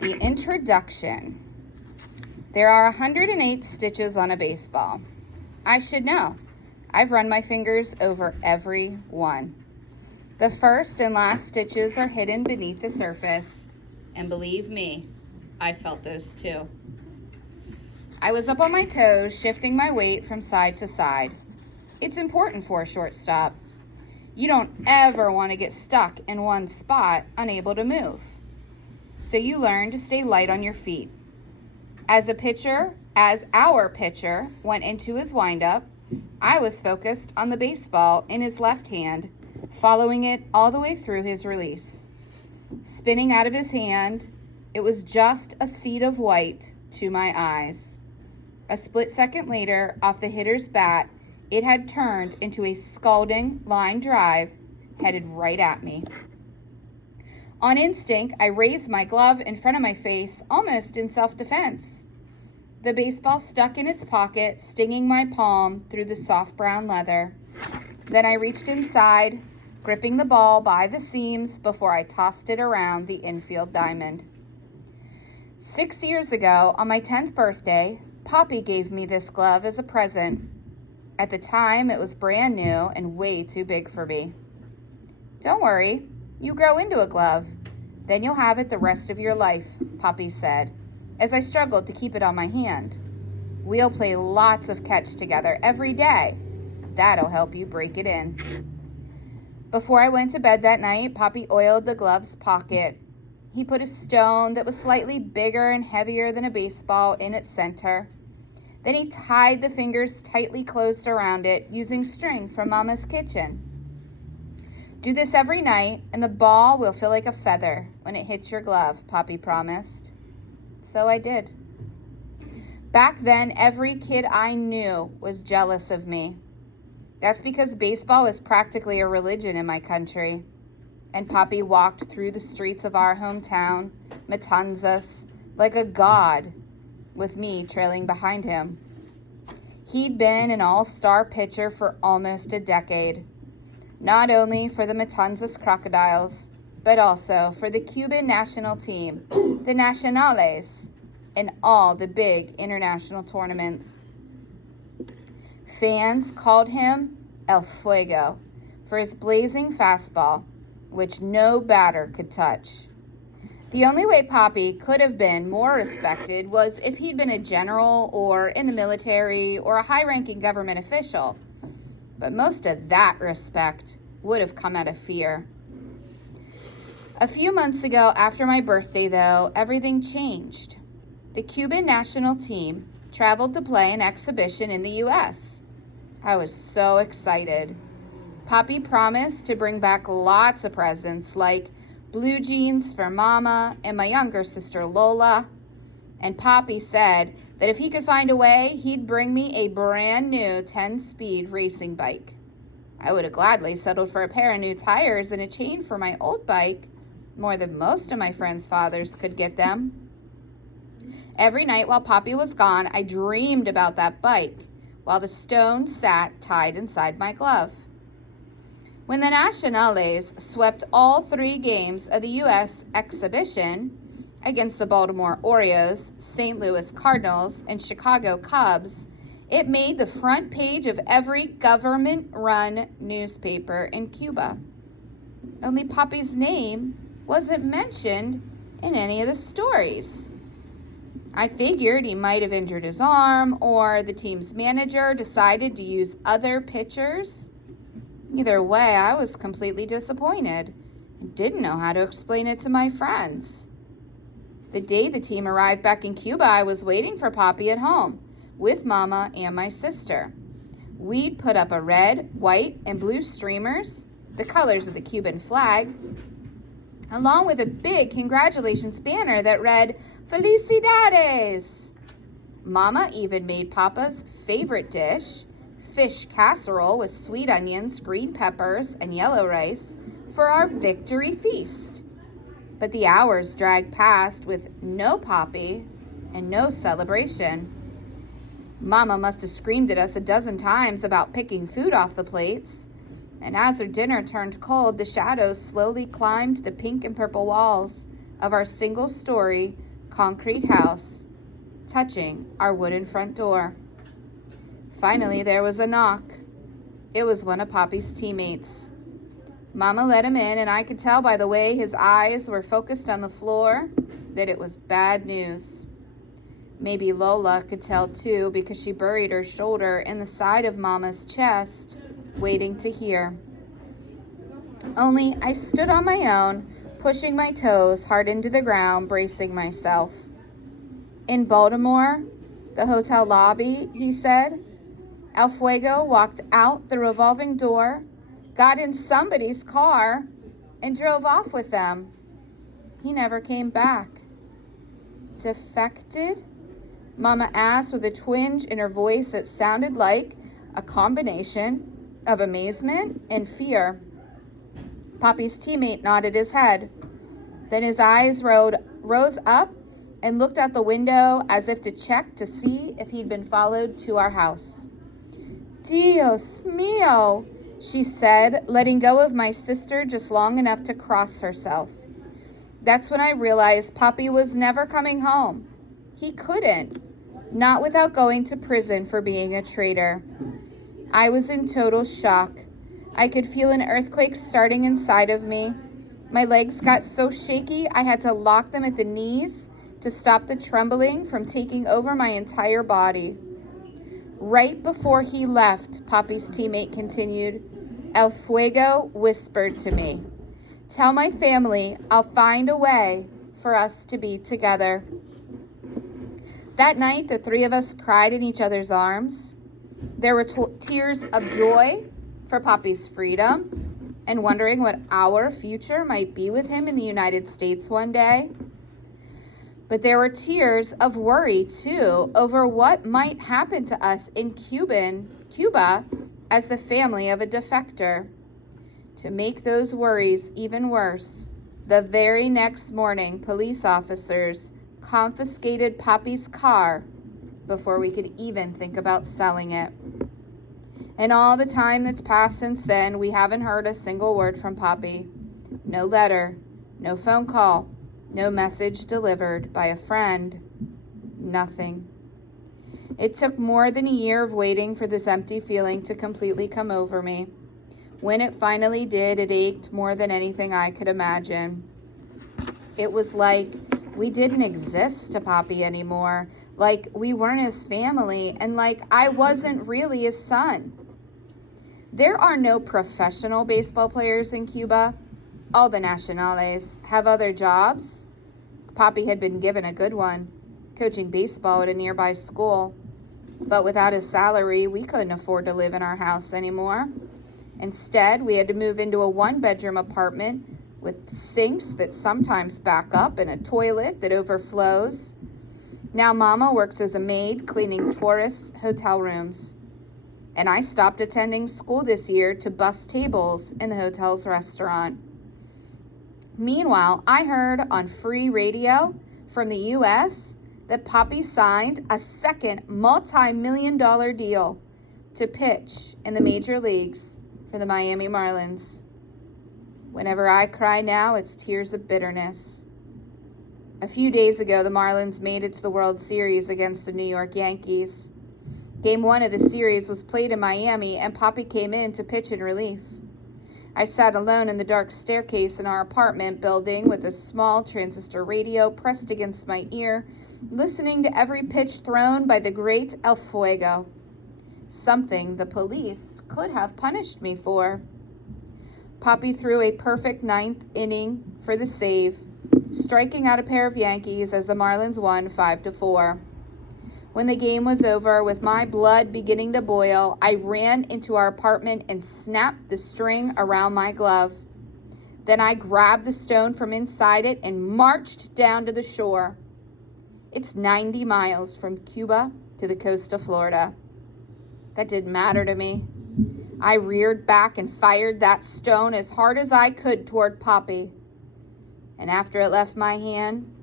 The introduction. There are 108 stitches on a baseball. I should know. I've run my fingers over every one. The first and last stitches are hidden beneath the surface, and believe me, I felt those too. I was up on my toes, shifting my weight from side to side. It's important for a shortstop. You don't ever want to get stuck in one spot, unable to move. So you learn to stay light on your feet. As our pitcher went into his windup, I was focused on the baseball in his left hand, following it all the way through his release. Spinning out of his hand, it was just a seed of white to my eyes. A split second later, off the hitter's bat, it had turned into a scalding line drive headed right at me. On instinct, I raised my glove in front of my face, almost in self-defense. The baseball stuck in its pocket, stinging my palm through the soft brown leather. Then I reached inside, gripping the ball by the seams before I tossed it around the infield diamond. 6 years ago, on my 10th birthday, Poppy gave me this glove as a present. At the time, it was brand new and way too big for me. Don't worry. You grow into a glove. Then you'll have it the rest of your life, Poppy said, as I struggled to keep it on my hand. We'll play lots of catch together every day. That'll help you break it in. Before I went to bed that night, Poppy oiled the glove's pocket. He put a stone that was slightly bigger and heavier than a baseball in its center. Then he tied the fingers tightly closed around it using string from Mama's kitchen. Do this every night, and the ball will feel like a feather when it hits your glove, Poppy promised. So I did. Back then, every kid I knew was jealous of me. That's because baseball is practically a religion in my country. And Poppy walked through the streets of our hometown, Matanzas, like a god, with me trailing behind him. He'd been an all-star pitcher for almost a decade. Not only for the Matanzas Crocodiles, but also for the Cuban national team, the Nacionales, and all the big international tournaments. Fans called him El Fuego for his blazing fastball, which no batter could touch. The only way Poppy could have been more respected was if he'd been a general or in the military or a high-ranking government official. But most of that respect would have come out of fear. A few months ago, after my birthday, though, everything changed. The Cuban national team traveled to play an exhibition in the U.S. I was so excited. Poppy promised to bring back lots of presents, like blue jeans for Mama and my younger sister Lola. And Poppy said that if he could find a way, he'd bring me a brand new 10-speed racing bike. I would have gladly settled for a pair of new tires and a chain for my old bike, more than most of my friends' fathers could get them. Every night while Poppy was gone, I dreamed about that bike, while the stone sat tied inside my glove. When the Nacionales swept all 3 games of the U.S. exhibition against the Baltimore Orioles, St. Louis Cardinals, and Chicago Cubs, it made the front page of every government-run newspaper in Cuba. Only Poppy's name wasn't mentioned in any of the stories. I figured he might have injured his arm, or the team's manager decided to use other pitchers. Either way, I was completely disappointed and didn't know how to explain it to my friends. The day the team arrived back in Cuba, I was waiting for Poppy at home with Mama and my sister. We'd put up a red, white, and blue streamers, the colors of the Cuban flag, along with a big congratulations banner that read, Felicidades! Mama even made Papa's favorite dish, fish casserole with sweet onions, green peppers, and yellow rice, for our victory feast. But the hours dragged past with no Poppy and no celebration. Mama must have screamed at us a dozen times about picking food off the plates. And as her dinner turned cold, the shadows slowly climbed the pink and purple walls of our single-story, concrete house touching our wooden front door. Finally, there was a knock. It was one of Poppy's teammates. Mama let him in, and I could tell by the way his eyes were focused on the floor that it was bad news. Maybe Lola could tell too, because she buried her shoulder in the side of Mama's chest, waiting to hear. Only I stood on my own, pushing my toes hard into the ground, bracing myself. In Baltimore, the hotel lobby, he said. El Fuego walked out the revolving door, got in somebody's car, and drove off with them. He never came back. Defected? Mama asked with a twinge in her voice that sounded like a combination of amazement and fear. Poppy's teammate nodded his head. Then his eyes rose up and looked out the window as if to check to see if he'd been followed to our house. Dios mío, she said, letting go of my sister just long enough to cross herself. That's when I realized Poppy was never coming home. He couldn't, not without going to prison for being a traitor. I was in total shock. I could feel an earthquake starting inside of me. My legs got so shaky I had to lock them at the knees to stop the trembling from taking over my entire body. Right before he left, Poppy's teammate continued, El Fuego whispered to me, "Tell my family I'll find a way for us to be together." That night, the three of us cried in each other's arms. There were tears of joy for Poppy's freedom and wondering what our future might be with him in the United States one day. But there were tears of worry, too, over what might happen to us in Cuba as the family of a defector. To make those worries even worse, the very next morning, police officers confiscated Poppy's car before we could even think about selling it. And all the time that's passed since then, we haven't heard a single word from Poppy. No letter, no phone call, no message delivered by a friend. Nothing. It took more than a year of waiting for this empty feeling to completely come over me. When it finally did, it ached more than anything I could imagine. It was like we didn't exist to Poppy anymore, like we weren't his family, and like I wasn't really his son. There are no professional baseball players in Cuba. All the nationales have other jobs. Poppy had been given a good one, coaching baseball at a nearby school. But without his salary, we couldn't afford to live in our house anymore. Instead, we had to move into a one-bedroom apartment with sinks that sometimes back up and a toilet that overflows. Now Mama works as a maid cleaning tourist hotel rooms. And I stopped attending school this year to bus tables in the hotel's restaurant. Meanwhile, I heard on free radio from the U.S. that Poppy signed a second multi-million-dollar deal to pitch in the major leagues for the Miami Marlins. Whenever I cry now, it's tears of bitterness. A few days ago, the Marlins made it to the World Series against the New York Yankees. Game 1 of the series was played in Miami, and Poppy came in to pitch in relief. I sat alone in the dark staircase in our apartment building with a small transistor radio pressed against my ear, listening to every pitch thrown by the great El Fuego. Something the police could have punished me for. Poppy threw a perfect ninth inning for the save, striking out a pair of Yankees as the Marlins won 5-4. When the game was over, with my blood beginning to boil, I ran into our apartment and snapped the string around my glove. Then I grabbed the stone from inside it and marched down to the shore. It's 90 miles from Cuba to the coast of Florida. That didn't matter to me. I reared back and fired that stone as hard as I could toward Poppy. And after it left my hand,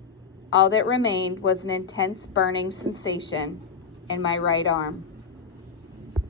all that remained was an intense burning sensation in my right arm.